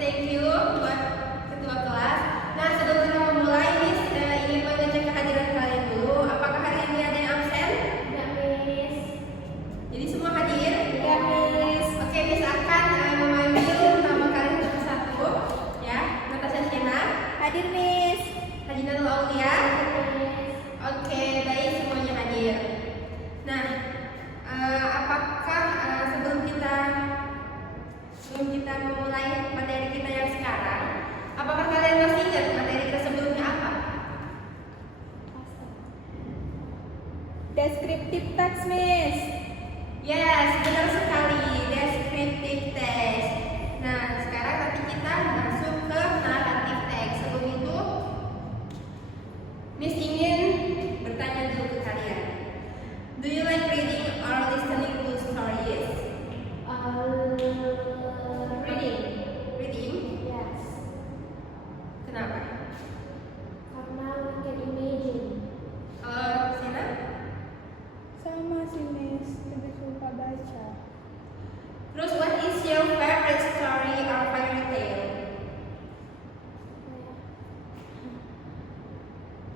thank you buat ketua kelas. Nah, sebelum kita memulai, Miss ingin mengecek kehadiran kalian dulu. Apakah hari ini ada yang absen? Ya, Miss. Jadi semua hadir? Ya, Miss. Oke, Miss akan memanggil nama kalian satu persatu. Ya, Natasha Shena. Hadir, Miss. Hadinatul Aulia. Miss. Oke, baik, semuanya hadir. Nah, apakah sebelum kita memulai materi kita yang sekarang, apakah kalian masih ingat materi kita sebelumnya apa? Descriptive text, Miss. Yes, benar sekali, descriptive text. Nah, sekarang nanti kita masuk ke narrative text. Sebelum itu, Miss ingin bertanya dulu ke kalian. Do you like reading or listening to stories? Reading? Yes. Kenapa? Karena we can imagine. Sina? Sama sih, Miss, lebih suka baca. Terus, what is your favorite story or fairy tale?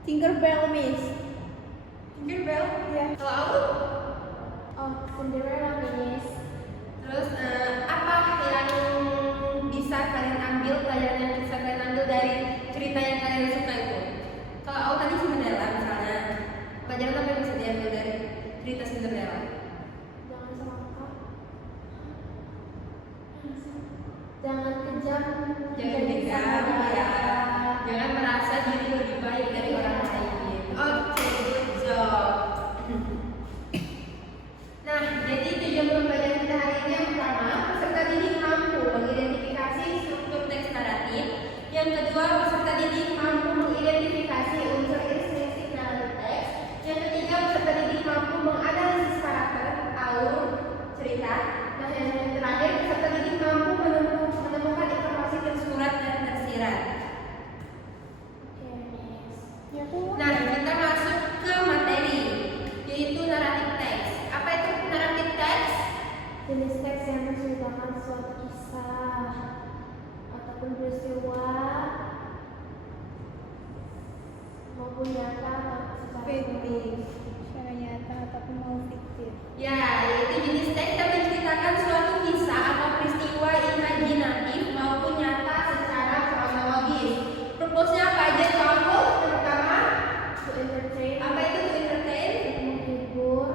Tinkerbell, Miss. Tinkerbell? Ya. Kalau aku? Oh, Cinderella, Miss. Terus, apa yang bisa kalian ambil, pelajaran yang bisa kalian ambil dari cerita yang kalian suka itu? Kalau aku tadi Cinderella misalnya, pelajaran apa yang bisa diambil dari cerita Cinderella? Jangan serakah. Jangan kejam. Jangan dendam, ya. Jangan merasa diri lebih baik dari orang lain. Oke, good job. Nah, jadi tujuan pembelajaran kita hari ini yang pertama, peserta didik mampu mengidentifikasi struktur teks naratif. Yang kedua, peserta didik mampu mengidentifikasi unsur intrinsik naratif teks. Yang ketiga, peserta didik mampu menganalisis karakter, alur, cerita. Nah, yang terakhir, peserta didik mampu menemukan informasi tersurat dan tersirat. Oke, Miss. Ya, aku. Nah, kita masuk ke materi, yaitu naratif teks. Apa itu naratif teks? Jenis teks yang menceritakan suatu kisah ataupun peristiwa maupun nyata atau secara Fiktif, secara nyata ataupun mau fiktif. Ya, yaitu jenis teks yang menceritakan suatu kisah atau peristiwa imajinatif maupun nyata secara kronologis. Purpose-nya apa aja tuh aku? Yang pertama, to entertain, apa itu to entertain? menghibur,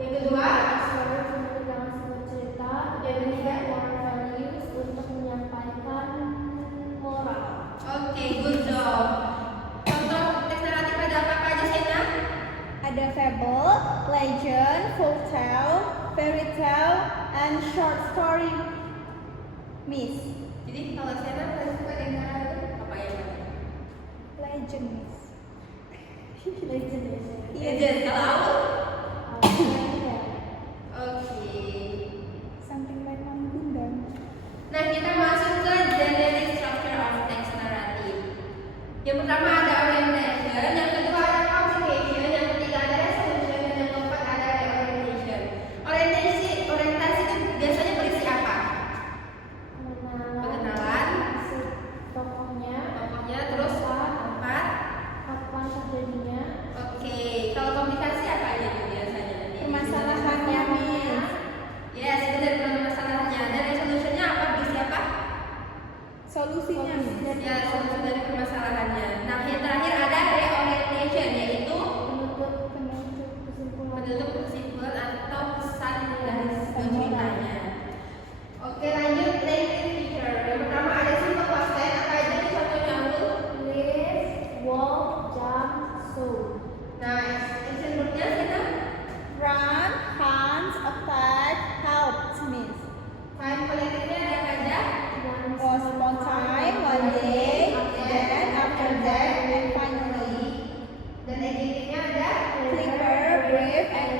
Yang kedua, suara dalam sebuah cerita, yang ketiga, moral values untuk menyampaikan moral. oke, good job. Contoh teks naratif ada apa aja sih, Nah? Ada fable, legend, folk tale, fairy tale, and short story, Miss. Jadi kalau saya paling suka dengan apa ya? Legend, Miss. Legend biasanya. Legend. Kalau aku? Ya. Oke. Something like Mama Bunda. Nah, kita masuk ke generic structure of text narrative. Yang pertama ada orientation, yang kedua ada complication, yang ketiga ada resolution, dan yang keempat ada reorientation. Orientasi itu biasanya berisi apa? Pengenalan. Si tokohnya, Tokohnya, terus tempat. kapan terjadinya, Oke, kalau komplikasi apa aja tuh biasanya? Permasalahannya, Miss. Yes, benar permasalahannya. Dan resolutionnya apa? Berisi apa? Solusinya, Miss. Ya, solusi dari permasalahannya. Nah, yang terakhir ada reorientation, yaitu penutup kesimpulan. menutup kesimpulan atau pesan dari sebuah ceritanya. Oke, lanjut native feature. Yang pertama ada simple past tense. Apa aja nih contohnya aku? Live, walk, jump, show. Nah, action verbnya kita Run, hunt, attack, help, Miss. time kolektifnya ada apa aja? Was upon time, one day, then after that, and finally. Dan adjektifnya ada Clicker, brave, and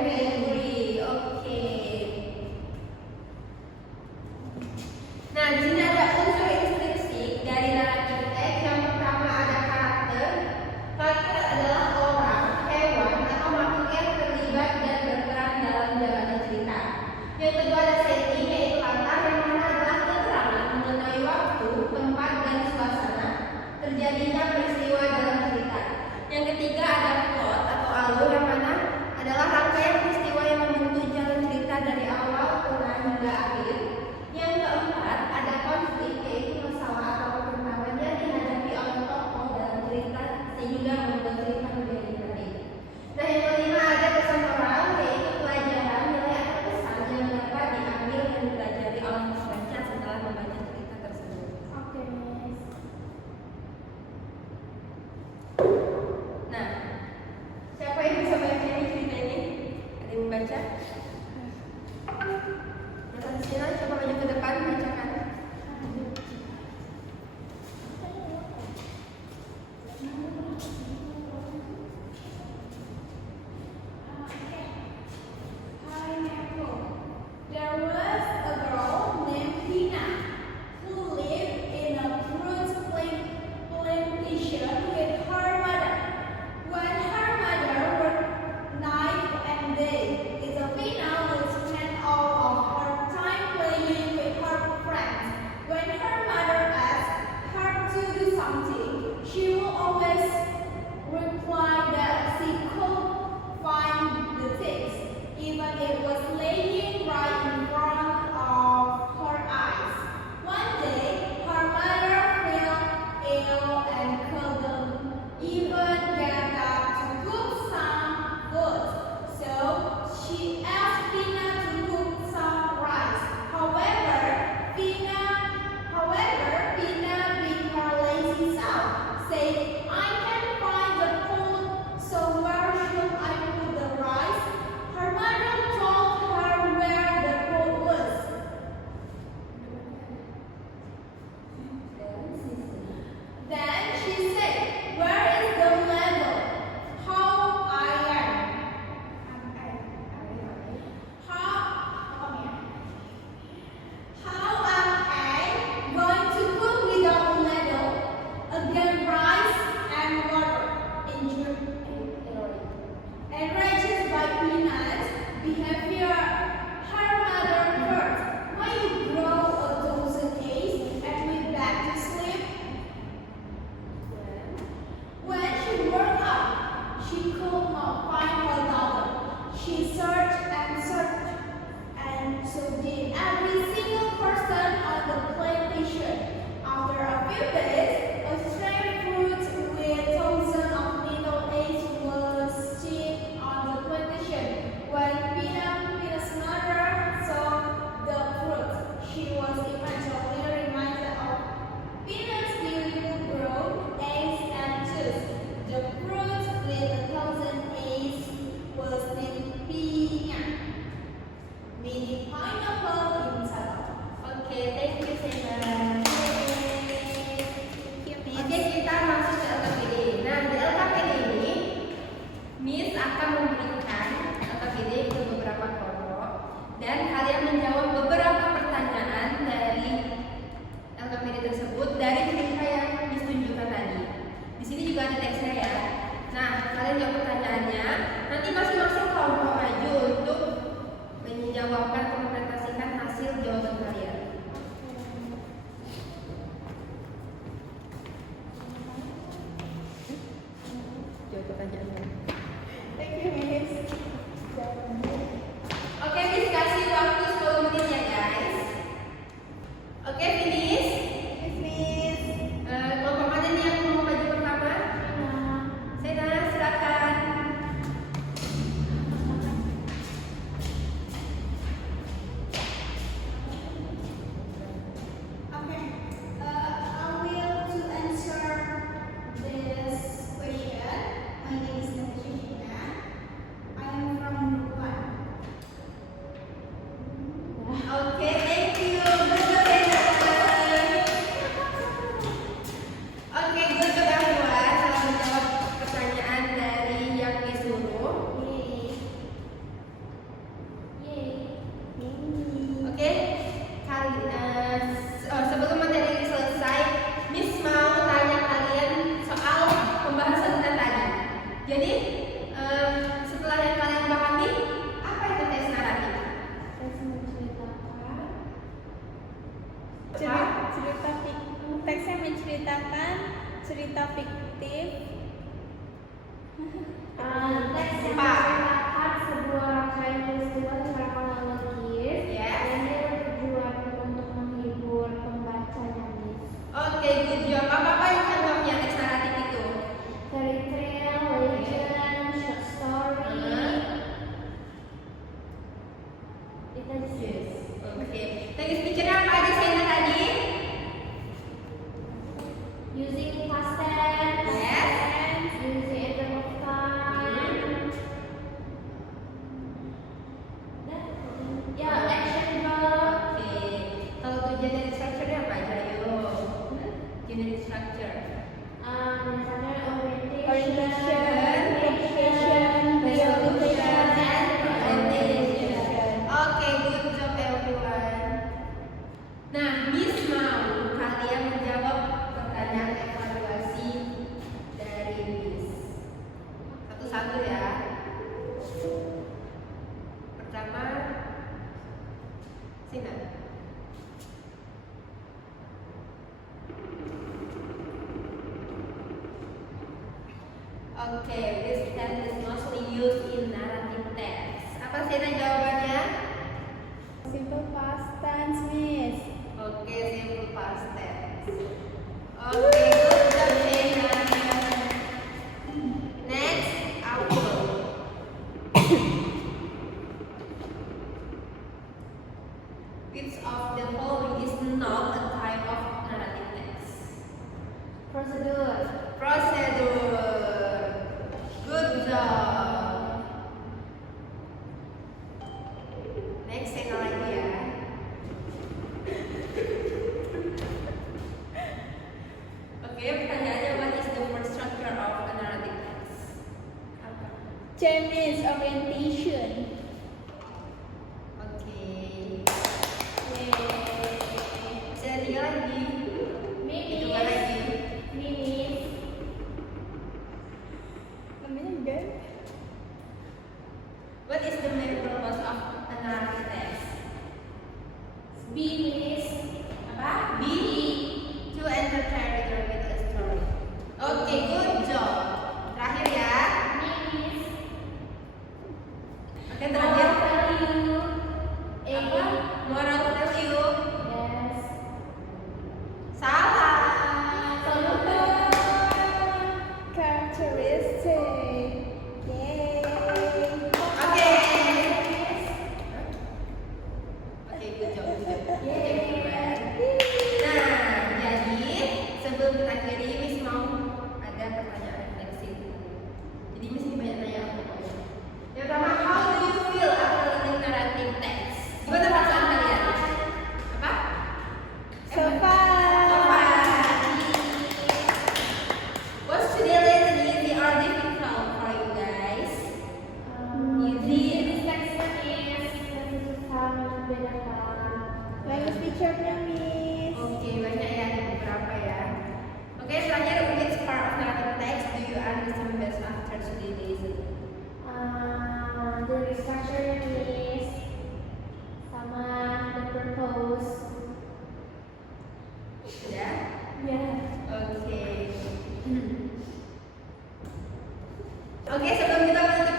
menceritakan cerita fiktif. Teks yang menceritakan sebuah rangkaian peristiwa secara kronologis Yes. dan dia bertujuan untuk menghibur pembacanya, Miss. Oke, good job. Apa yang contohnya teks naratif itu? Fairy tale, legend, short story. Itu aja sih. Oke. Teks picture apa aja Sena tadi? Using past tense, Yes. using interval of time. Ya, action verb. Oke. Kalau tujuan dari structure-nya apa aja? Ayo. Generic structure. Misalnya Orientation, orientation, education, resolution, and presentation. Oke, good job everyone. Nah, Miss mau kalian menjawab pertanyaan evaluasi dari Miss. Satu-satu ya. Pertama, Sina. Oke, this tense is mostly used in narrative text. Apa Sina jawabannya? Simple past tense, Miss. Oke, simple past tense. Oke, good job Sina. Next, Apple. Which of the following is not a type of narrative text? Prosedur. Procedure. Good job. Next, Sena lagi ya. Oke, pertanyaannya what is the first structure of a narrative text? Apa? C, Miss. Orientation. Oke. Masih ada 3 lagi. Hitungan lagi. Mimis. Namanya enggak. What is the main purpose of a narrative text? Mimis. Apa? B. To entertain reader with a story. Oke, good job. Terakhir ya. Mimis. Oke, terakhir. Value. Apa? Moral value. Yes. Salah. Characteristic. Yay. Oke. Oke, good job, good job. Nah, jadi sebelum kita akhiri, Miss mau ada pertanyaan refleksi. Jadi Miss ini banyak nanya apa? Yang pertama, how do you feel after learning narrative text? Gimana perasaan kalian? Apa? So far. So far. Was today lesson easy or difficult for you guys? Jenis teksnya is susah membedakan. Language teacher-nya, Miss. Oke, banyak ya, ada beberapa ya. Oke, terakhir, which part of narrative text do you understand best after today lesson? The structure is sama the purpose. Ya? Ya. Oke. Oke, sebelum kita menutup